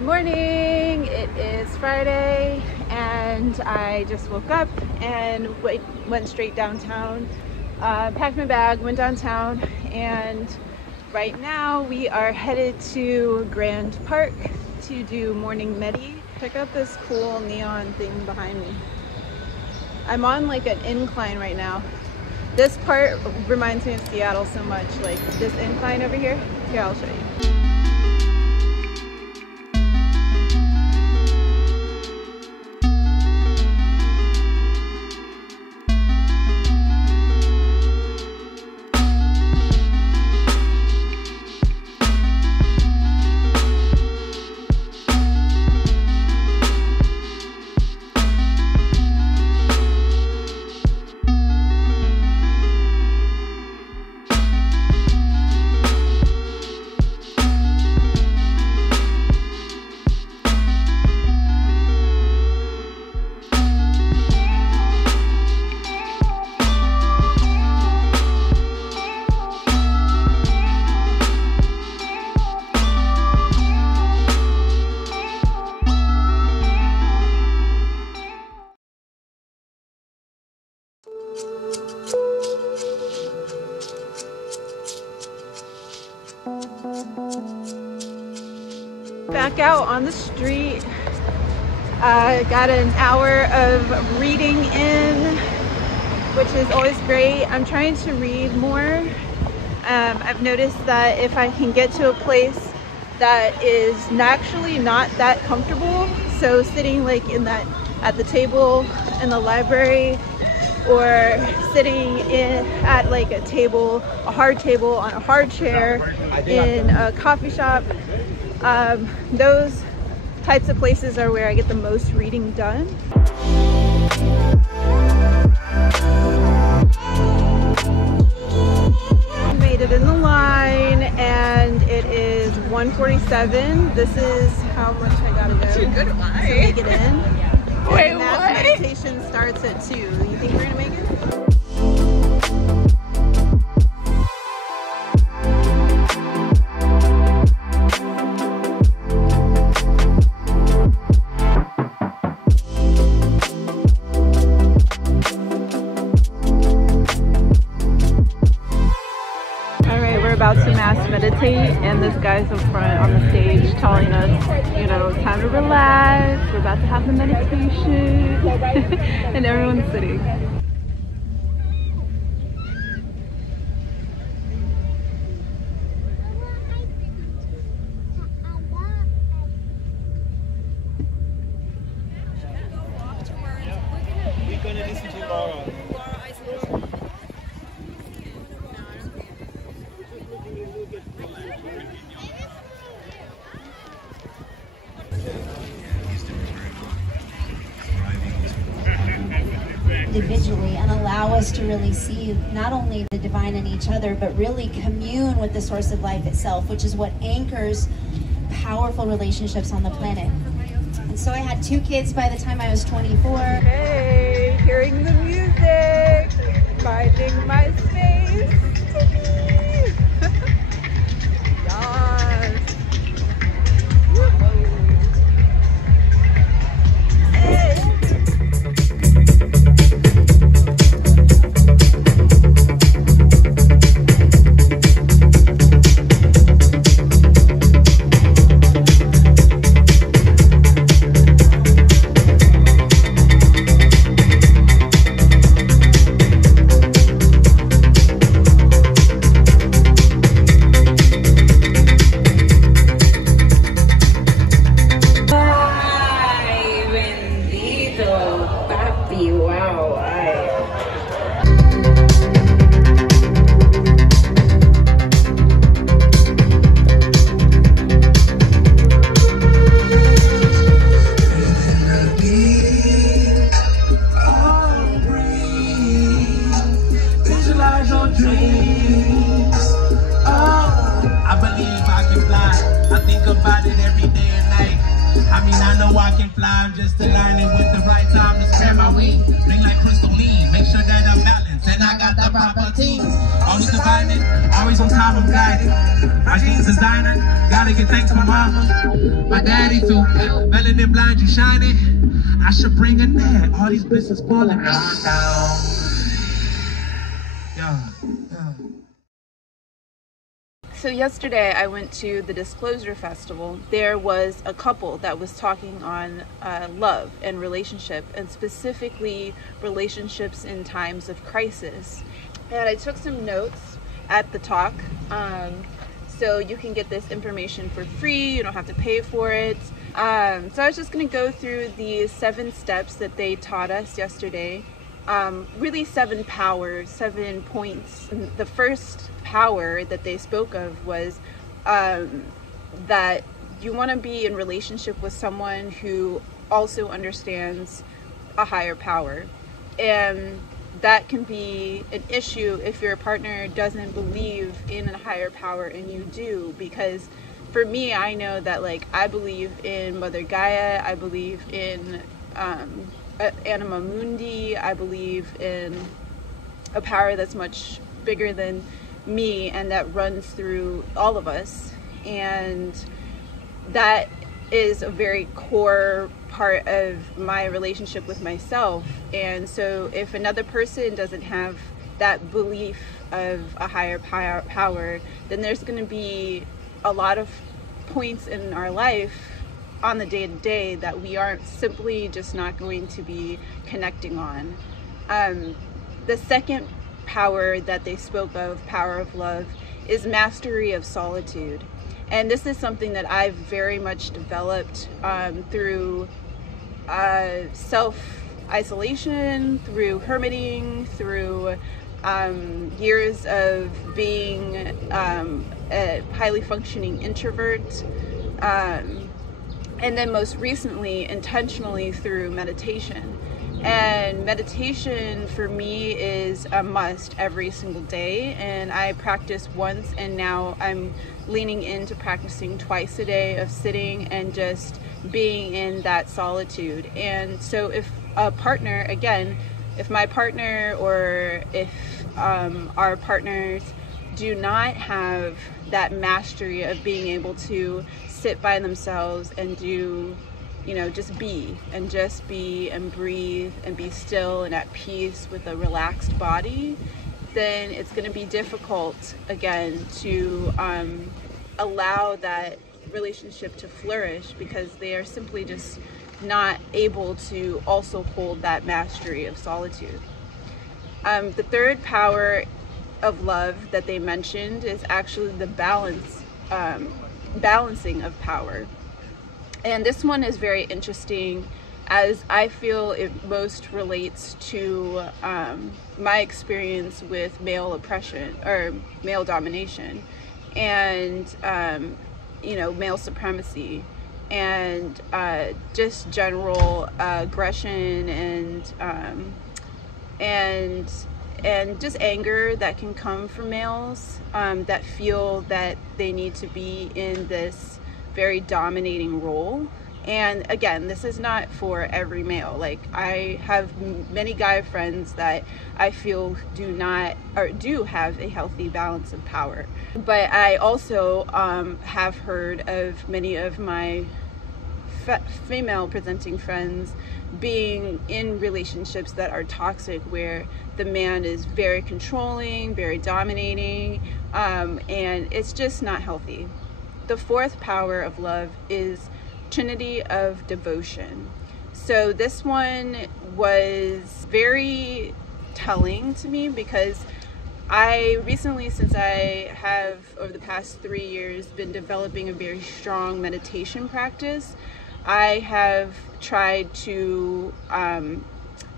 Good morning. It is Friday and I just woke up and went straight downtown, packed my bag, went downtown, and right now we are headed to Grand Park to do morning medi. Check out this cool neon thing behind me. I'm on like an incline right now. This part reminds me of Seattle so much, like this incline over here. Here, I'll show you. Back out on the street. Got an hour of reading in, which is always great. I'm trying to read more. I've noticed that if I can get to a place that is actually not that comfortable, so sitting like at the table in the library, or sitting at like a table, a hard table on a hard chair in a coffee shop, those types of places are where I get the most reading done. Made it in the line and it is 1:47. This is how much I gotta go to make it in. Wait, what? Meditation starts at 2. You think we're gonna make it? About to mass meditate, and this guy's up front on the stage telling us, you know, time to relax, we're about to have the meditation, and everyone's sitting. We're gonna listen to Zahra. Individually, and allow us to really see not only the divine in each other, but really commune with the source of life itself, which is what anchors powerful relationships on the planet. And so I had 2 kids by the time I was 24. Hey, hearing the music, finding my space. Yes. Hey. I believe I can fly. I think about it every day and night. I mean, I know I can fly, I'm just aligning with the right time to spread my wings. Bling like crystalline, make sure that I'm balanced, and I got the proper teams. Always divining, always on time, I'm guided. My jeans designer, gotta get thanks to my mama. My daddy too, melanin blind, you shining. I should bring a net, all these bitches falling down. Yeah. So yesterday I went to the Disclosure Festival. There was a couple that was talking on love and relationship, and specifically relationships in times of crisis. And I took some notes at the talk, so you can get this information for free. You don't have to pay for it. So I was just going to go through the 7 steps that they taught us yesterday. Really 7 powers, 7 points. And the first power that they spoke of was that you want to be in relationship with someone who also understands a higher power. And that can be an issue if your partner doesn't believe in a higher power and you do, because for me, I know that like I believe in Mother Gaia, I believe in Anima Mundi, I believe in a power that's much bigger than me and that runs through all of us, and that is a very core part of my relationship with myself. And so if another person doesn't have that belief of a higher power, then there's going to be a lot of points in our life on the day-to-day that we aren't simply just not going to be connecting on. The second power that they spoke of, power of love, is mastery of solitude. And this is something that I've very much developed through self-isolation, through hermiting, through years of being a highly functioning introvert, and then most recently intentionally through meditation. And meditation for me is a must every single day, and I practice once, and now I'm leaning into practicing twice a day of sitting and just being in that solitude. And so if a partner, again, if my partner or if our partners do not have that mastery of being able to sit by themselves and do, you know, just be and breathe and be still and at peace with a relaxed body, then it's going to be difficult again to allow that relationship to flourish, because they are simply just not able to also hold that mastery of solitude. The third power of love that they mentioned is actually the balancing of power. And this one is very interesting, as I feel it most relates to my experience with male oppression or male domination, and you know, male supremacy, and just general aggression and just anger that can come from males that feel that they need to be in this very dominating role. And again, this is not for every male. Like, I have many guy friends that I feel do not, or do have a healthy balance of power. But I also have heard of many of my female presenting friends being in relationships that are toxic, where the man is very controlling, very dominating, and it's just not healthy. The fourth power of love is Trinity of devotion. So this one was very telling to me, because I recently, since I have over the past 3 years been developing a very strong meditation practice, I have tried to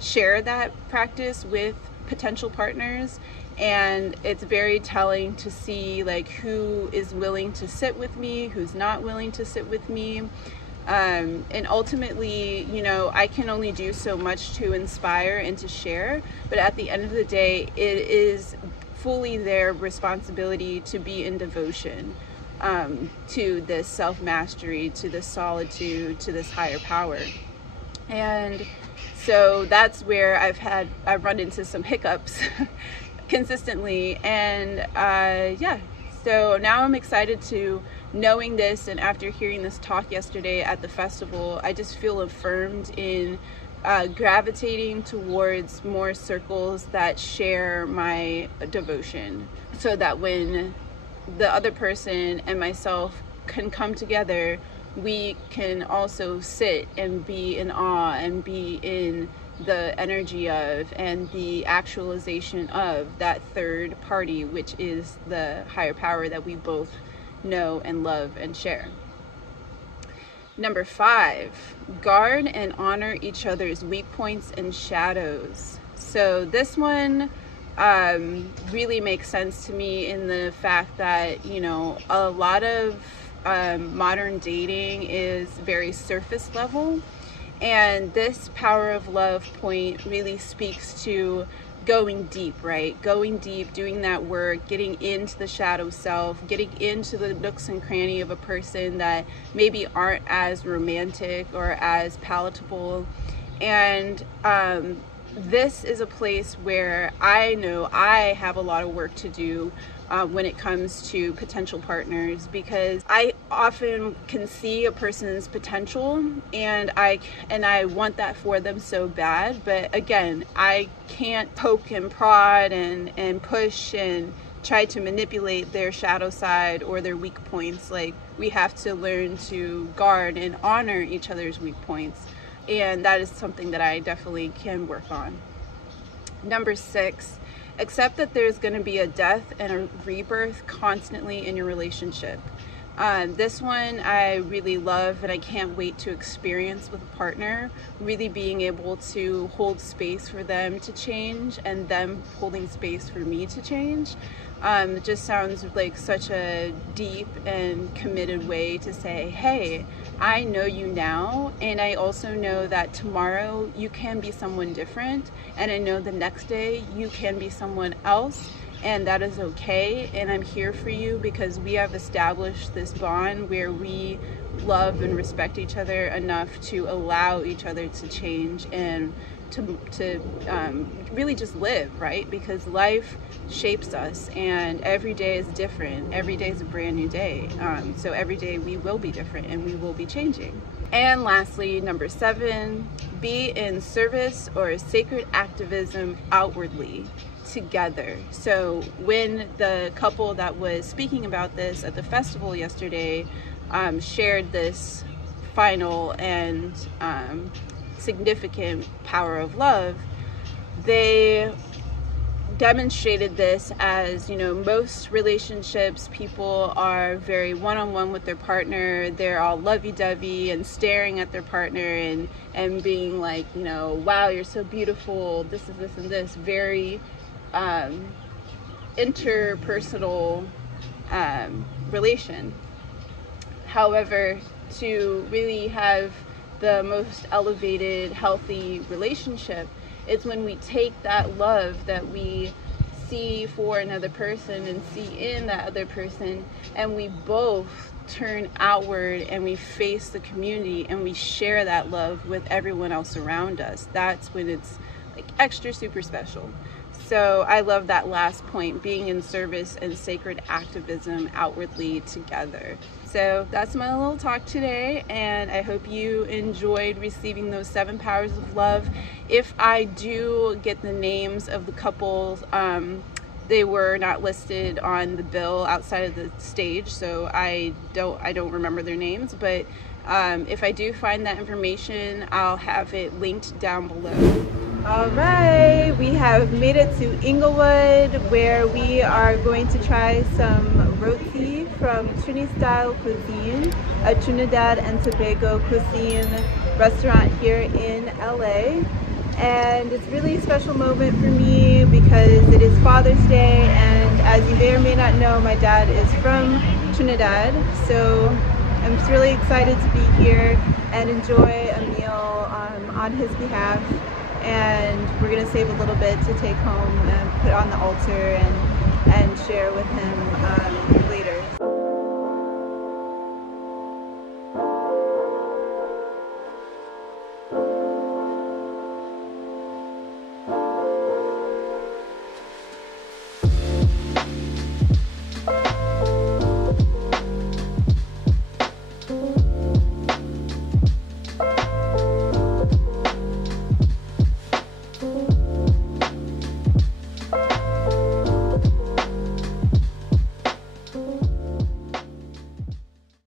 share that practice with potential partners, and it's very telling to see like who is willing to sit with me, who's not willing to sit with me. And ultimately, you know, I can only do so much to inspire and to share, but at the end of the day, it is fully their responsibility to be in devotion. to this self-mastery, to this solitude, to this higher power. And so that's where I've run into some hiccups consistently. And yeah, so now I'm excited to knowing this, and after hearing this talk yesterday at the festival, I just feel affirmed in gravitating towards more circles that share my devotion, so that when the other person and myself can come together, we can also sit and be in awe and be in the energy of and the actualization of that third party, which is the higher power that we both know and love and share. Number 5, guard and honor each other's weak points and shadows. So this one really makes sense to me in the fact that, you know, a lot of modern dating is very surface level, and this power of love point really speaks to going deep, right? Going deep, doing that work, getting into the shadow self, getting into the nooks and cranny of a person that maybe aren't as romantic or as palatable. And this is a place where I know I have a lot of work to do when it comes to potential partners, because I often can see a person's potential and I want that for them so bad, but again, I can't poke and prod and push and try to manipulate their shadow side or their weak points. Like, we have to learn to guard and honor each other's weak points, and that is something that I definitely can work on. Number 6, accept that there's going to be a death and a rebirth constantly in your relationship. This one I really love, and I can't wait to experience with a partner, really being able to hold space for them to change and them holding space for me to change. It just sounds like such a deep and committed way to say, hey, I know you now, and I also know that tomorrow you can be someone different, and I know the next day you can be someone else, and that is okay, and I'm here for you because we have established this bond where we love and respect each other enough to allow each other to change and to really just live, right? Because life shapes us, and every day is different. Every day is a brand new day. So every day we will be different and we will be changing. And lastly, number 7, be in service or sacred activism outwardly together. So when the couple that was speaking about this at the festival yesterday shared this final and significant power of love, they demonstrated this as, you know, most relationships, people are very one-on-one with their partner. They're all lovey-dovey and staring at their partner and being like, you know, wow, you're so beautiful, this is this and this, very interpersonal relation. However, to really have the most elevated, healthy relationship, it's when we take that love that we see for another person and see in that other person, and we both turn outward and we face the community and we share that love with everyone else around us. That's when it's like extra super special. So I love that last point, being in service and sacred activism outwardly together. So that's my little talk today, and I hope you enjoyed receiving those 7 powers of love. If I do get the names of the couples, they were not listed on the bill outside of the stage, so I don't remember their names, but if I do find that information, I'll have it linked down below. All right, we have made it to Inglewood, where we are going to try some roti from Trinity style cuisine, a Trinidad and Tobago cuisine restaurant here in LA. And it's really a special moment for me because it is Father's Day, and as you may or may not know, my dad is from Trinidad, so I'm just really excited to be here and enjoy a meal on his behalf. And we're gonna save a little bit to take home and put on the altar and share with him later.